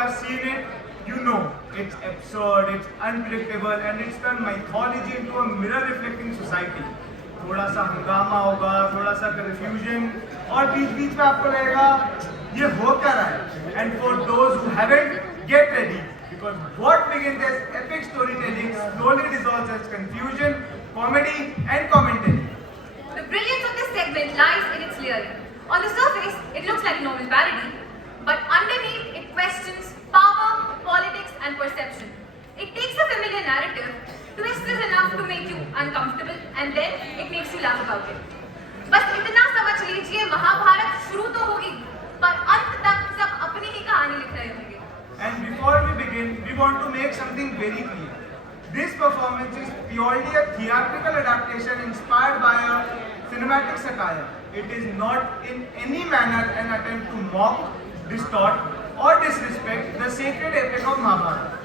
have seen it, you know it's absurd, it's unpredictable, and it's turned mythology into a mirror reflecting society. थोड़ा सा हंगामा होगा, थोड़ा सा confusion, और बीच बीच में आपको लगेगा ये हो क्या रहा है. And for those who haven't, get ready, because what begins as epic storytelling slowly dissolves as confusion, comedy, and commentary. The brilliance of this segment lies in its layering. On the surface, it looks like a novel parody, but underneath, it questions power, politics, and perception. It takes a familiar narrative, twists it enough to make you uncomfortable, and then it makes you laugh about it. बस इतना समझ लीजिए, महाभारत शुरू तो होगी, पर अंत तक सब अपनी ही कहानी लिख रहे होंगे. And before we begin, we want to make something very clear. This performance is purely a theatrical adaptation inspired by a cinematic satire. It is not in any manner an attempt to mock, distort, or disrespect the sacred epic of Mahabharata.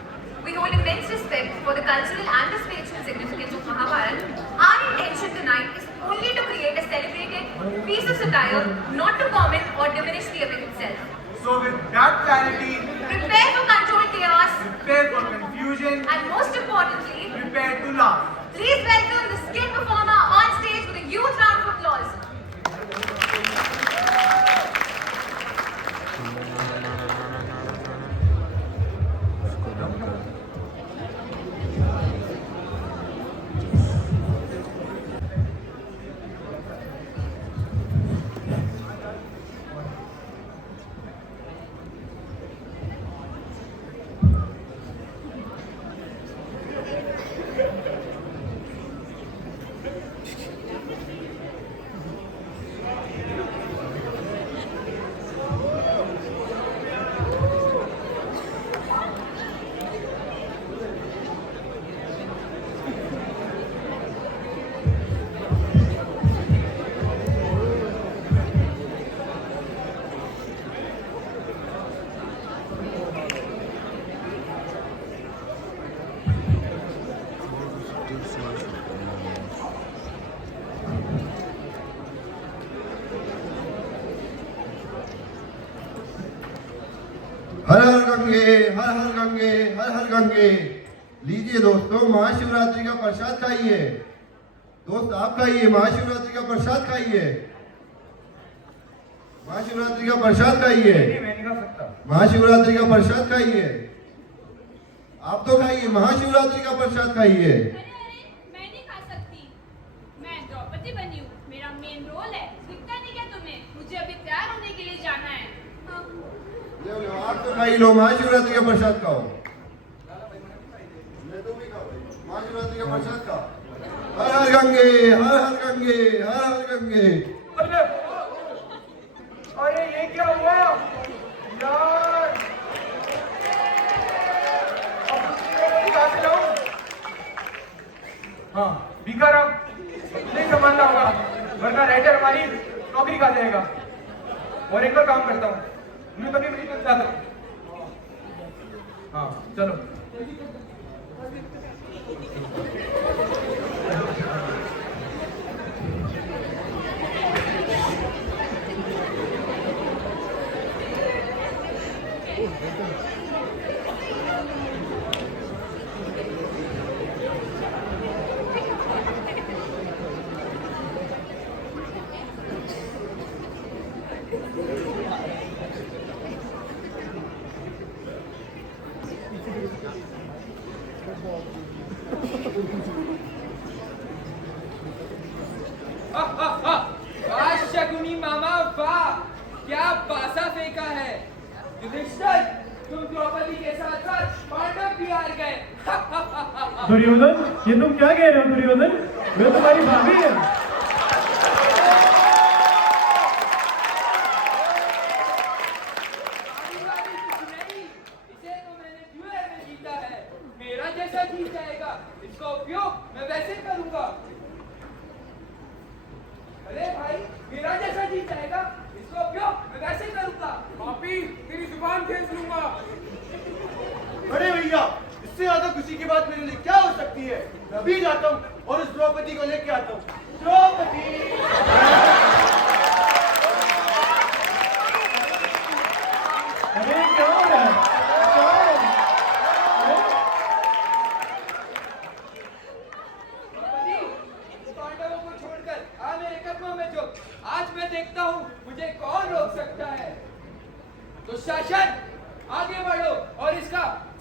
We hold immense respect for the cultural and the spiritual significance of Mahabharata. Our intention tonight is only to create a celebrated piece of satire, not to comment or diminish the epic itself. So with that clarity, Prepare for controlled chaos, prepare for confusion, and most importantly, prepare to laugh. please welcome the skit performer on stage with a huge round of applause. हर हर गंगे, हर हर गंगे, हर हर गंगे. लीजिए दोस्तों, महाशिवरात्रि का प्रसाद खाइए. दोस्त आप खाइए, महाशिवरात्रि का प्रसाद खाइए. महाशिवरात्रि का प्रसाद खाइए. मैं नहीं खा सकता. महाशिवरात्रि का प्रसाद खाइए. आप तो खाइए, महाशिवरात्रि का प्रसाद खाइए. मैं नहीं खा सकती. मैं द्रौपदी बनी हूँ. मेरा मेन रोल है. दिखता नहीं क्या तुम्हें? मुझे अभी तैयार होने के लिए जाना है. लो, आप तो खाई लो, महाशिवरात्रि का प्रसाद खाओ. महाशिवरात्रि का प्रसाद खाओ. हर हर गंगे, हर हर गंगे, हर हर गंगे. अरे ये क्या हुआ यार? कहाँ से लाऊं? हाँ, भिखाराम नहीं संभालना होगा, वरना राइटर हमारी नौकरी खा जाएगा. और एक और काम करता हूँ, मैं कभी नहीं कर जाता. हाँ चलो. शकुनी मामा वाह, क्या पासा फेंका है. युधिष्ठिर, तुम द्रौपदी के साथ साथ पांडव भी हार गए. दुर्योधन, ये तुम क्या कह रहे हो दुर्योधन? मैं तुम्हारी भाभी है. इसे तो मैंने जुए में जीता है. मेरा जैसा जीत जाएगा, इसका उपयोग मैं वैसे करूंगा. अरे भाई, मेरा जैसा जीत जाएगा, इसका उपयोग मैं वैसे करूंगा. पापी, तेरी जुबान खींच लूंगा. अरे भैया, इससे ज्यादा खुशी की बात मेरे लिए क्या हो सकती है. मैं अभी जाता हूँ और उस द्रौपदी को लेके आता हूँ. द्रौपदी. अरे क्या हो रहा है?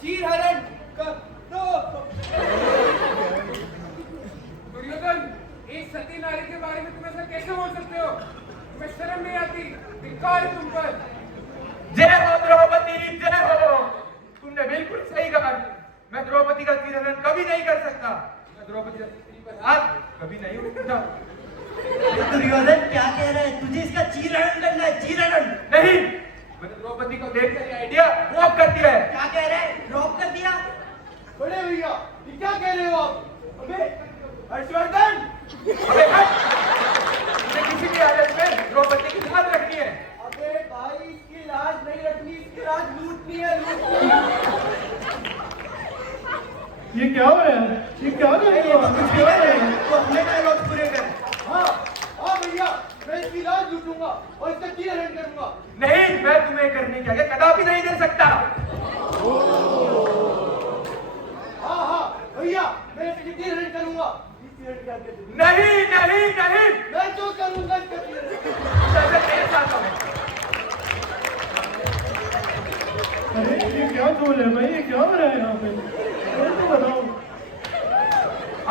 चीर हरण कर दो। दुर्योधन, एक सती नारी के बारे में तुम ऐसा कैसे बोल सकते हो? तुम्हें शर्म नहीं आती? धिक्कार है तुम पर। जय हो द्रौपदी, जय हो। तुमने बिल्कुल सही कहा। मैं द्रौपदी का चीरहरण कभी नहीं कर सकता। मैं द्रौपदी की स्त्री पर हाथ कभी नहीं उठाता। दुर्योधन क्या कह रहे हैं? तुझे इसका चीरहरण करना है, चीरहरण। नहीं, मैंने द्रौपदी को देखकर ये आइडिया ड्रॉप कर दिया है। क्या कह रहे हैं? ड्रॉप कर दिया? बड़े भैया, ये क्या कह रहे हो आप? अबे हर्षवर्धन, अबे हट! तुमने किसी भी हालत में द्रौपदी की लाज रखनी है। अबे भाई, इसकी लाज नहीं रखनी, इसकी लाज लूटनी है, लूटनी है। ये क्या हो रहा है? ये क्या हो रहा है? तो अपने डायलॉग पूरे कर। हाँ हाँ भैया, मैं इसकी लाज लूटूंगा और इसका चीरहरण करूंगा। नहीं, मैं तुम्हें करने के आगे कदापि नहीं दे सकता। हाँ हाँ भैया, मैं इसकी चीरहरण करूंगा। इस चीरहरण के आगे तो नहीं नहीं नहीं, मैं जो करूंगा इसका चीरहरण। जैसे तेरे साथ हूं। अरे ये क्या झोल है भाई? ये क्या हो रहा है यहाँ पे? तो बताओ।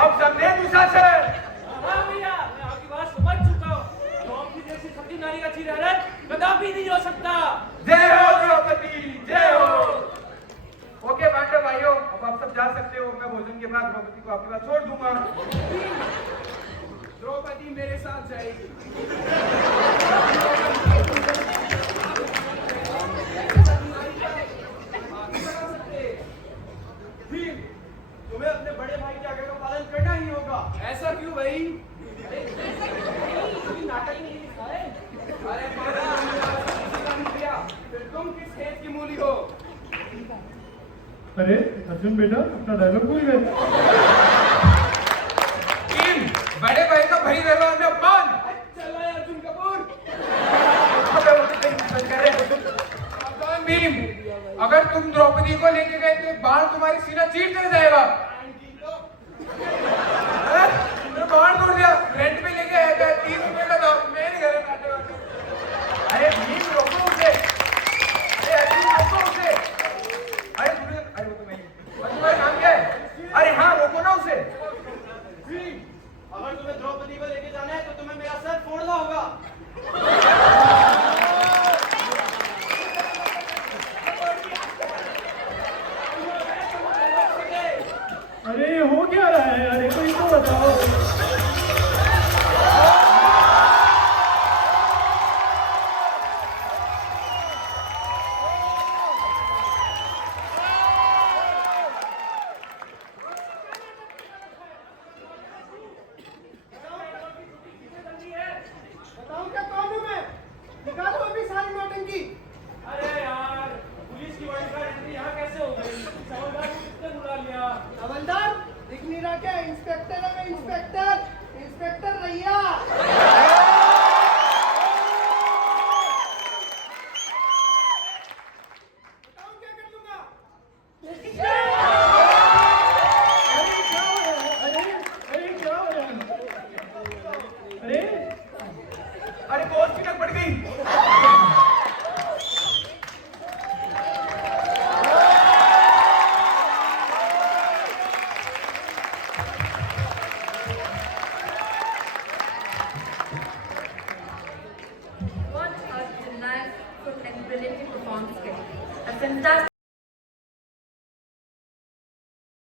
अब समझे दुशासन? हाँ भैया, मैं आपकी बात समझ चुका हूँ। द्रौपदी जैसी सती नारी का चीरहरण कदापि नहीं हो सकता। जय हो द्रौपदी, जय हो। ओके पांडव भाइयों, अब आप सब जा सकते हो। मैं भोजन के बाद द्रौपदी को आपके पास छोड़ दूंगा। द्रौपदी मेरे साथ जाएगी। भीम, तुम्हें अपने बड़े भाई की आज्ञा का पालन करना ही होगा। ऐसा क्यों भाई? नाटक नहीं लिखा है। अरे मारा, फिर तुम किस खेत की मूली हो? अरे अर्जुन बेटा, अपना डायलॉग भूल गए। टीम, बड़े भाई का भाई व्यवहार में अपमान। चल रहा है अर्जुन कपूर। अबे वो तो तेरी मदद कर रहे हैं। सावधान भीम, अगर तुम द्रौपदी को लेके गए तो एक बाण तुम्हारी सीना चीर कर जाएगा। हैं? तुमने बाण तोड़ दिया। रेंट पे लेके आया था, 30 रुपए का था। मैं नहीं घर में आते वाते। अरे भीम, रोको उसे। अरे अर्जुन, रोको उसे। अरे अरे वो तो मैं ही हूं। तुम्हारा नाम क्या है? अरे हाँ, रोको ना उसे। भीम, अगर तुम्हें द्रौपदी को लेके जाना है तो तुम्हें मेरा सर फोड़ना होगा। अरे ये हो क्या रहा है? अरे कोई तो बताओ। बताऊं क्या कौन हूं मैं? निकालो अभी सारी नौटंकी। अरे यार, पुलिस की बॉडीगार्ड एंट्री यहाँ कैसे हो गई? समझदार को किसने बुला लिया? हवलदार, दिख नहीं रहा क्या? इंस्पेक्टर है मैं, इंस्पेक्टर, इंस्पेक्टर रैया। बताऊं क्या कर दूंगा? अरे क्या हो रहा है? अरे क्या हो रहा है? अरे अरे बहुत चिटक पड़ गई।